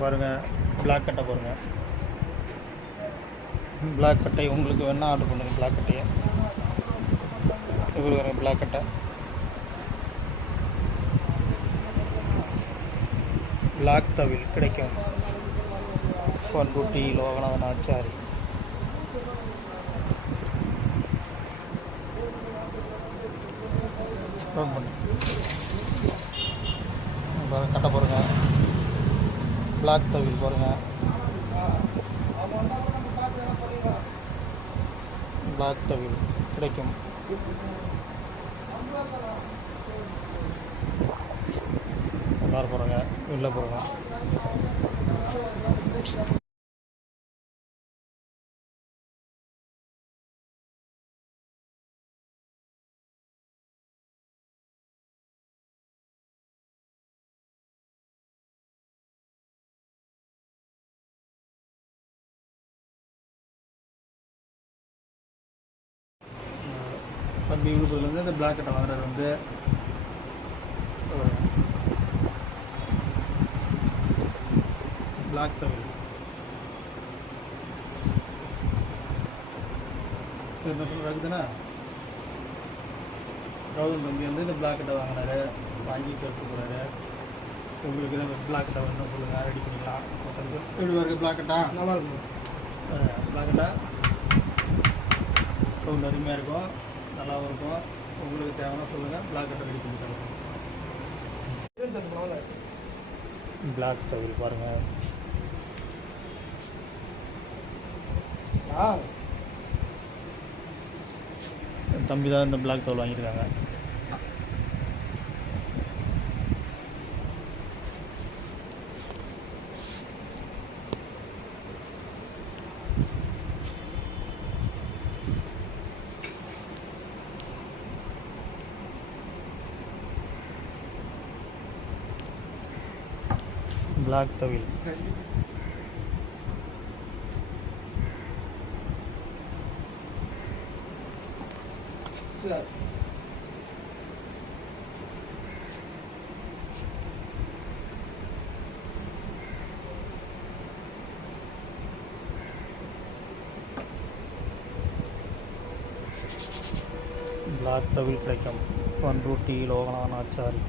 பாருங்கள் பிளாக் கட்டை பாருங்கள். பிளாக் கட்டை உங்களுக்கு வேணால் ஆர்டர் பண்ணுங்கள். பிளாக் கட்டையை இவர் வர பிளாக் கட்டை பிளாக் தவில் கிடைக்கும். பண்ருட்டி லோகநாதன் ஆச்சாரி. கட்டை பாருங்கள். பிளாக் தவில் பாருங்கள். பிளாக் தவில் கிடைக்கும். உள்ளார போகிறோங்க, வெளில போகிறோங்க. பீங்குளூர்லேருந்து இந்த பிளாக் கட்டை வாங்குறது வந்து பிளாக் தவில் என்ன சொல்கிறாருக்குதுன்னா கௌதம் தம்பி வந்து இந்த பிளாக் கட்டை வாங்கினாரு, வாங்கி கேட்டு போகிறாரு. உங்களுக்கு தான் பிளாக் கட்டை வேணும்னு சொல்லுங்கள், ரெடி பண்ணிக்கலாம். எப்படி வருது பிளாக் கட்டா? நல்லா இருக்கும். பிளாக் கட்டா சவுண்ட் அருமையாக இருக்கும், நல்லாவும் இருக்கும். உங்களுக்கு தேவைன்னா சொல்லுங்கள், பிளாக் கட்டை ரெடி பண்ணி தருவோம். பிளாக் தவில் பாருங்கள். தம்பி தான் இந்த பிளாக் தவில் வாங்கியிருக்காங்க. பிளாக் தவில் பிளாக் தவில் கிடைக்கும். பண்ருட்டி லோகநாதன் ஆச்சாரி.